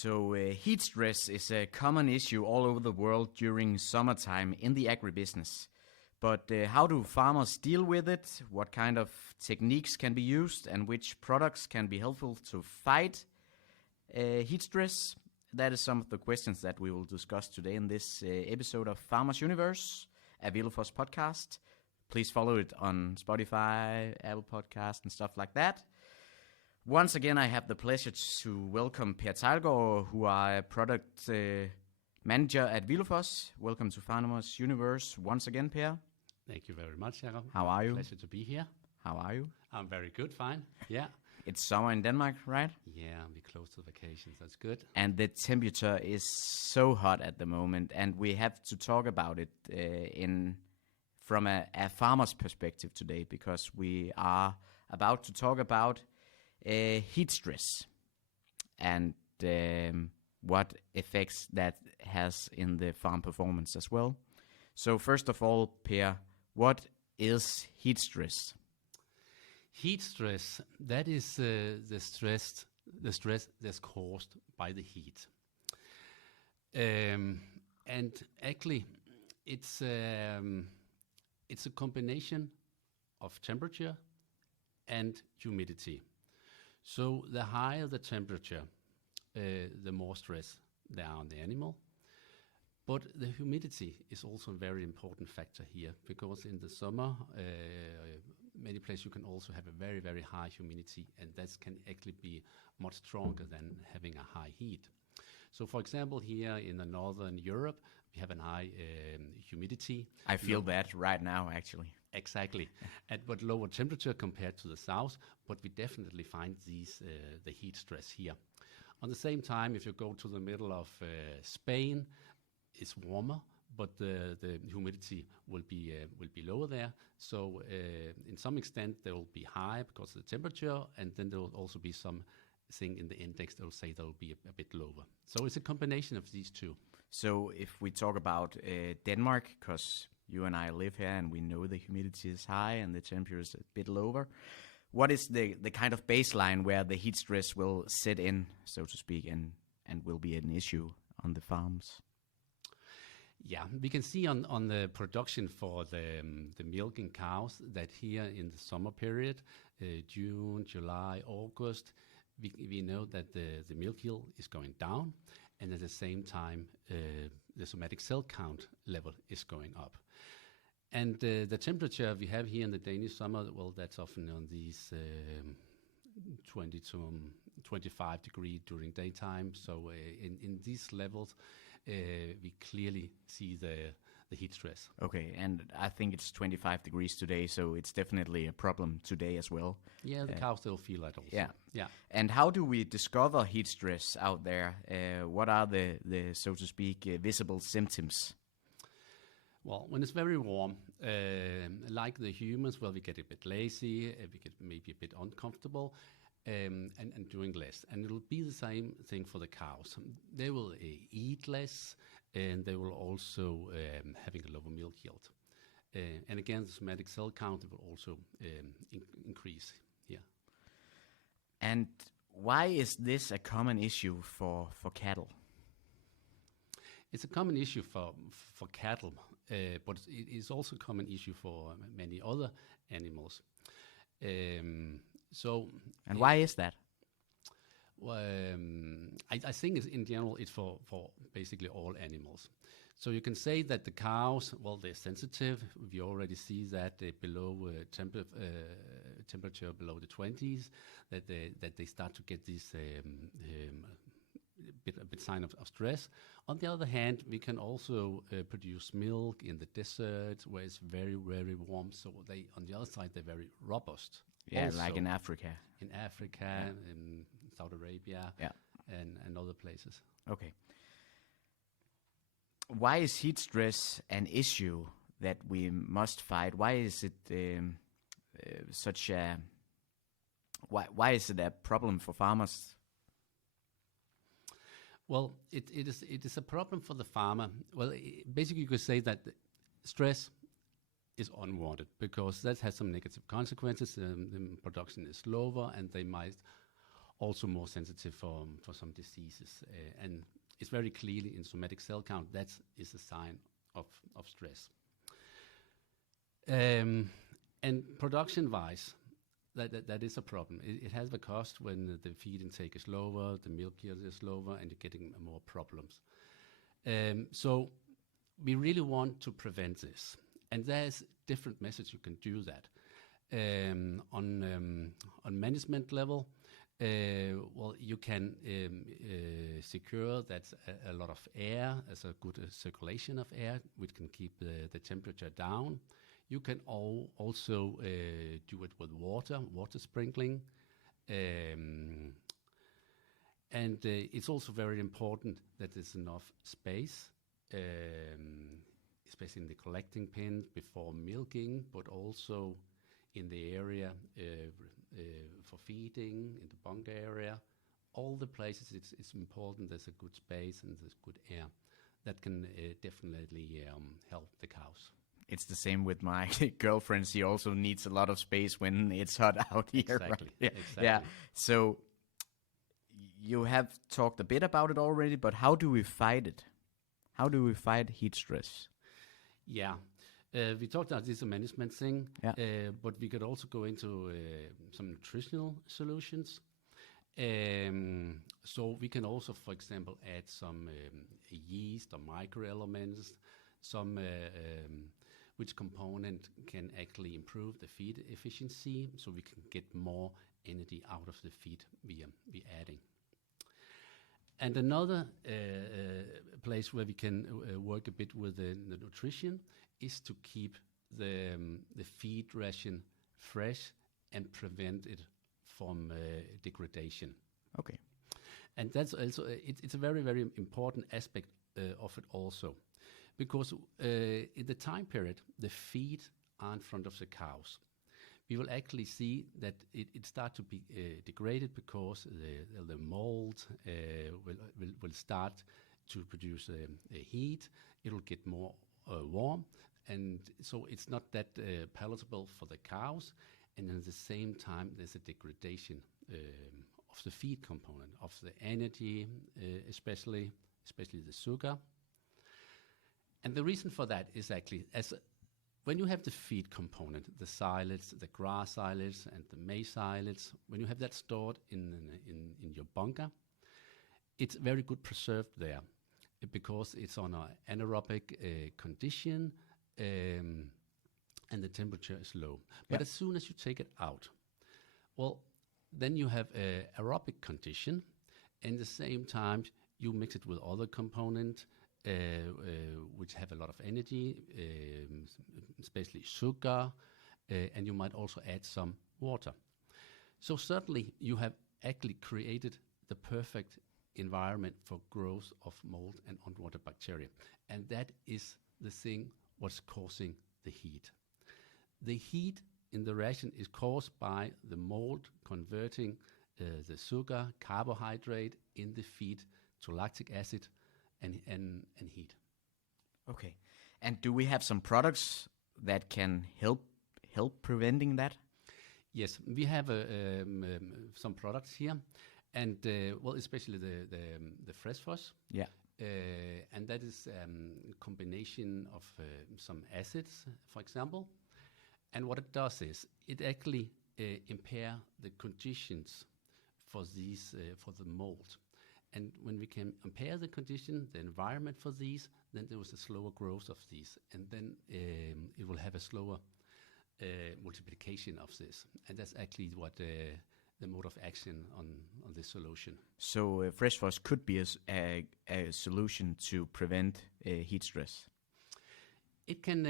So heat stress is a common issue all over the world during summertime in the agribusiness. But how do farmers deal with it? What kind of techniques can be used and which products can be helpful to fight heat stress? That is some of the questions that we will discuss today in this episode of Farmers Universe, a Vilofoss podcast. Please follow it on Spotify, Apple Podcasts, and stuff like that. Once again, I have the pleasure to welcome Per Theilgaard, who are a product manager at Vilofoss. Welcome to Farmers Universe once again, Per. Thank you very much, Jacob. How are you? Pleasure to be here. How are you? I'm very good, fine. Yeah. It's summer in Denmark, right? Yeah, we're close to vacations. That's good. And the temperature is so hot at the moment, and we have to talk about it from a farmer's perspective today, because we are about to talk about heat stress and what effects that has in the farm performance as well. So first of all, Per, what is heat stress? Heat stress, that is the stress that's caused by the heat. And actually, it's a combination of temperature and humidity. So the higher the temperature, the more stress there are on the animal. But the humidity is also a very important factor here, because in the summer, many places you can also have a very, very high humidity, and that can actually be much stronger than having a high heat. So for example, here in the northern Europe, we have a high humidity. I feel that right now, actually. Exactly, but lower temperature compared to the south, but we definitely find the heat stress here. On the same time, if you go to the middle of Spain, it's warmer, but the humidity will be lower there. So in some extent they will be high because of the temperature, and then there will also be some thing in the index that will say they will be a bit lower. So it's a combination of these two. So if we talk about Denmark, because you and I live here and we know the humidity is high and the temperature is a bit lower, what is the kind of baseline where the heat stress will set in, so to speak, and will be an issue on the farms? Yeah, we can see on the production for the milking cows that here in the summer period, June, July, August, we know that the milk yield is going down, and at the same time the somatic cell count level is going up. And the temperature we have here in the Danish summer, well, that's often on these 20 to 25 degrees during daytime. So in these levels, we clearly see the heat stress. Okay, and I think it's 25 degrees today, so it's definitely a problem today as well. Yeah, the cows still feel that also. Yeah. And how do we discover heat stress out there? What are the so to speak, visible symptoms? Well, when it's very warm, like the humans, well, we get a bit lazy, we get maybe a bit uncomfortable, and doing less. And it'll be the same thing for the cows. They will eat less, and they will also having a lower milk yield. And again, the somatic cell count will also increase here. And why is this a common issue for cattle? It's a common issue for cattle, but it is also a common issue for many other animals. And why is that? I think in general it's for basically all animals. So you can say that the cows, well, they're sensitive. We already see that below temperature below the 20s, that they start to get this a bit sign of stress. On the other hand, we can also produce milk in the desert where it's very, very warm. So on the other side, they're very robust. Yeah, also, like in Africa. In Africa, in Saudi Arabia, and other places. Okay. Why is heat stress an issue that we must fight? Why is it such a... Why is it a problem for farmers? Well, it is a problem for the farmer. Well, basically you could say that stress is unwanted because that has some negative consequences. The production is lower, and they might also more sensitive for some diseases. And it's very clearly in somatic cell count, that is a sign of stress. And production-wise, that is a problem. It has a cost when the feed intake is lower, the milk yield is lower, and you're getting more problems. So we really want to prevent this. And there's different methods you can do that. On management level, well, you can secure that a lot of air, as a good circulation of air, which can keep the temperature down. You can also do it with water sprinkling. And it's also very important that there's enough space, especially in the collecting pens before milking, but also in the area for feeding, in the bunker area. All the places it's important there's a good space and there's good air. That can definitely help the cows. It's the same with my girlfriend. She also needs a lot of space when it's hot out here. Exactly. Right? Exactly. Yeah. So you have talked a bit about it already, but how do we fight it? How do we fight heat stress? Yeah. We talked about this management thing, Yeah. but we could also go into some nutritional solutions. So we can also, for example, add some yeast or microelements, some which component can actually improve the feed efficiency, so we can get more energy out of the feed we're adding. And another place where we can work a bit with the nutrition is to keep the feed ration fresh and prevent it from degradation. Okay. And that's also, it's a very, very important aspect of it also. Because in the time period, the feed are in front of the cows. We will actually see that it starts to be degraded because the mold will start to produce heat. It will get more warm, and so it's not that palatable for the cows. And at the same time, there's a degradation of the feed component, of the energy, especially the sugar. And the reason for that is actually when you have the feed component, the silage, the grass silage, and the maize silage, when you have that stored in your bunker, it's very good preserved there because it's on an anaerobic condition and the temperature is low. But as soon as you take it out, well, then you have an aerobic condition, and at the same time you mix it with other components which have a lot of energy, especially sugar, and you might also add some water. So certainly you have actually created the perfect environment for growth of mold and underwater bacteria. And that is the thing what's causing the heat. The heat in the ration is caused by the mold converting the sugar, carbohydrate in the feed to lactic acid and heat. Okay. And do we have some products that can help preventing that? Yes, we have some products here, and well, especially the FreshFoss. Yeah. And that is a combination of some acids, for example. And what it does is it actually impair the conditions for these for the mold. And when we can impair the condition, the environment for these, then there was a slower growth of these, and then it will have a slower multiplication of this. And that's actually what the mode of action on this solution. So FreshFoss could be a solution to prevent heat stress. It can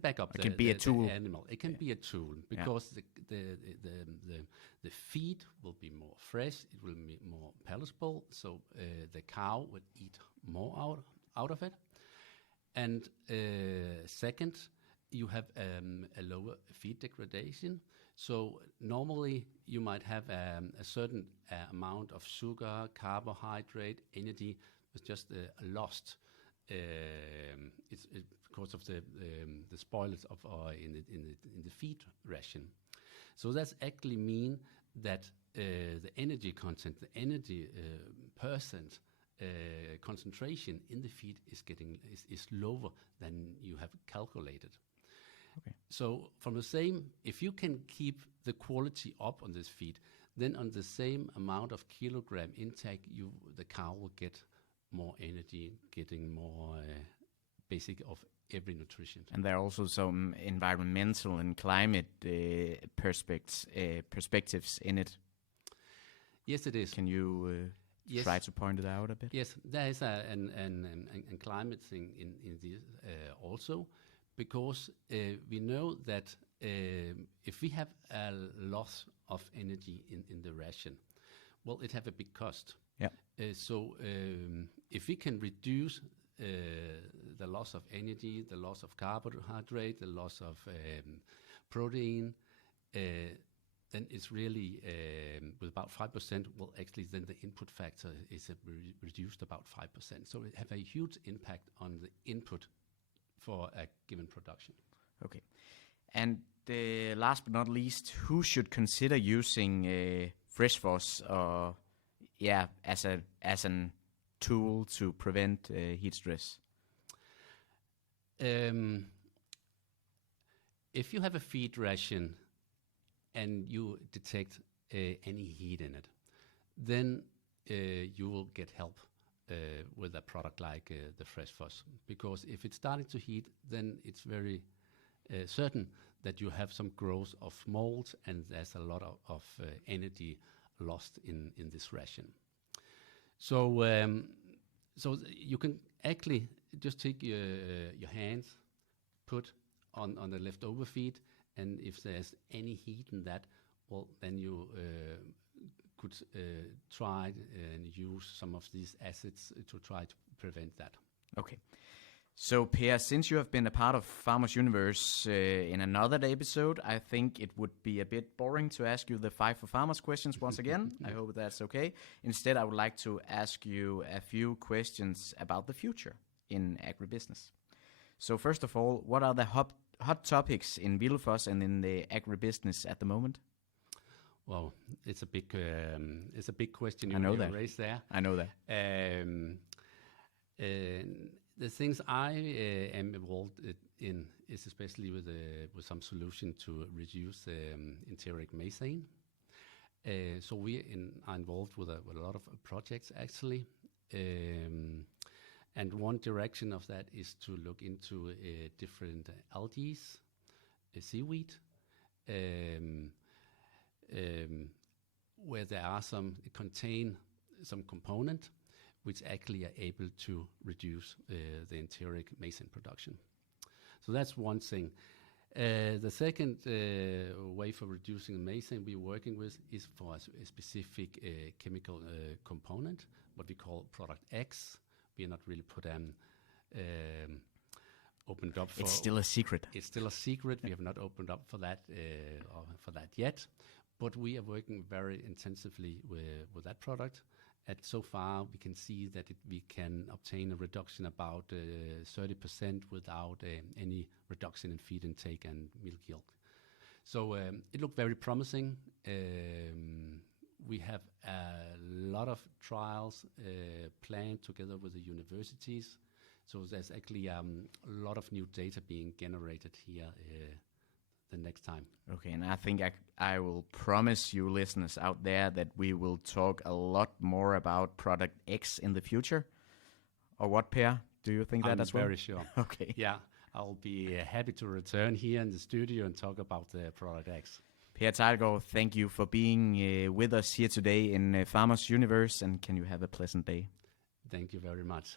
back up. It can be a tool. The animal. It can be a tool because the feed will be more fresh. It will be more palatable. So the cow would eat more out of it. And second, you have a lower feed degradation. So normally you might have a certain amount of sugar, carbohydrate, energy was just lost. It's because of the spoilage of in the feed ration. So that's actually mean that the energy content, the energy percent concentration in the feed is lower than you have calculated. Okay. So from the same, if you can keep the quality up on this feed, then on the same amount of kilogram intake, the cow will get more energy, getting more basic of every nutrition. And there are also some environmental and climate perspectives in it. Yes, it is. Can you try to point it out a bit? Yes, there is a climate thing in this also, because we know that if we have a loss of energy in the ration, well, it have a big cost. Yeah. So if we can reduce the loss of energy, the loss of carbohydrate, the loss of protein, then it's really with about 5%. Well, actually, then the input factor is reduced about 5%. So it have a huge impact on the input for a given production. Okay. And last but not least, who should consider using FreshFoss as an tool to prevent heat stress? If you have a feed ration and you detect any heat in it, then you will get help with a product like the FreshFoss. Because if it's starting to heat, then it's very certain that you have some growth of mold, and there's a lot of energy lost in this ration. So so you can actually just take your hands, put on the leftover feed, and if there's any heat in that, well, then you could try and use some of these acids to try to prevent that. Okay. So, Per, since you have been a part of Farmers Universe in another episode, I think it would be a bit boring to ask you the 5 for Farmers questions once again. I hope that's okay. Instead, I would like to ask you a few questions about the future in agribusiness. So, first of all, what are the hot topics in Vilofoss and in the agribusiness at the moment? Well, it's a big question you raised there. I know that. The things I am involved in is especially with some solution to reduce enteric methane. So we are involved with a lot of projects actually, and one direction of that is to look into different algae, seaweed, where there are contain some component which actually are able to reduce the enteric methane production. So that's one thing. The second way for reducing methane we're working with is for a specific chemical component, what we call product X. We are not really opened up for. It's still a secret. It's still a secret. We have not opened up for that yet, but we are working very intensively with that product. And so far, we can see that we can obtain a reduction about 30% without any reduction in feed intake and milk yield. So it looked very promising. We have a lot of trials planned together with the universities. So there's actually a lot of new data being generated here the next time. Okay, and I think I will promise you listeners out there that we will talk a lot more about product X in the future. Or what, Per? Do you think that as well? I'm very sure. Okay. Yeah, I'll be happy to return here in the studio and talk about the product X. Per Theilgaard, thank you for being with us here today in Farmers Universe, and can you have a pleasant day? Thank you very much.